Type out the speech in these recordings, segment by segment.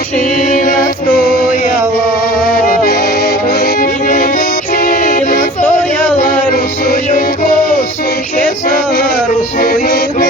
дівчина стояла, бідна дівчина стояла, русую косу чесала, русую косу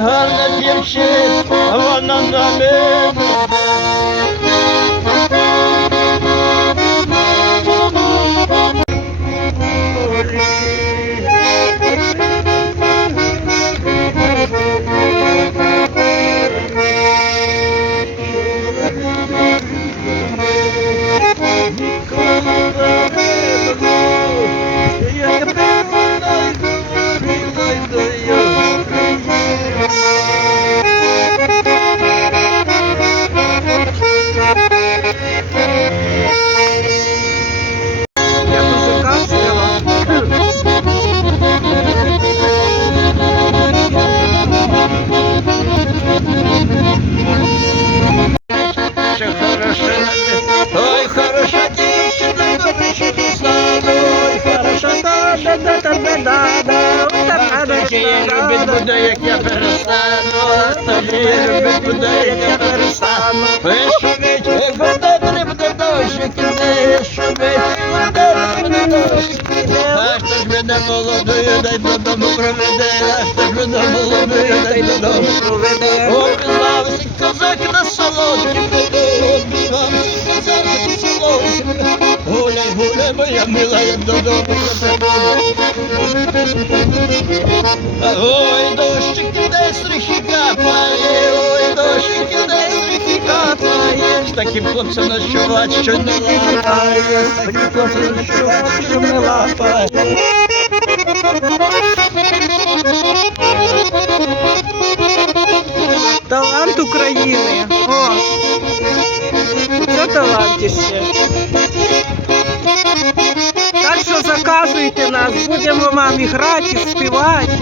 мене гарна дівчина, вона на мене. Її да, любить да. буде, як я перестану. Тоді її любить буде, як я перестану. Вишумить, вода дрібне дощик іде, шумить, вода дрібне дощик іде. А хто ж мене молодою, дай додому проведе, а хто ж мене молодою, дай додому проведе. Обізвався козак на солодким, обізвався козак на солодким. Моя мила, додому проведу. Ой, дощик іде, стрихи капає, ой, дощик іде, стрихи капає. З таким хлопцем ночувати, що не лапає, з таким хлопцем ночувати, що не лапає. Талант України. О, це талантіще. Заказуйте нас, будемо вам і грати, і співати.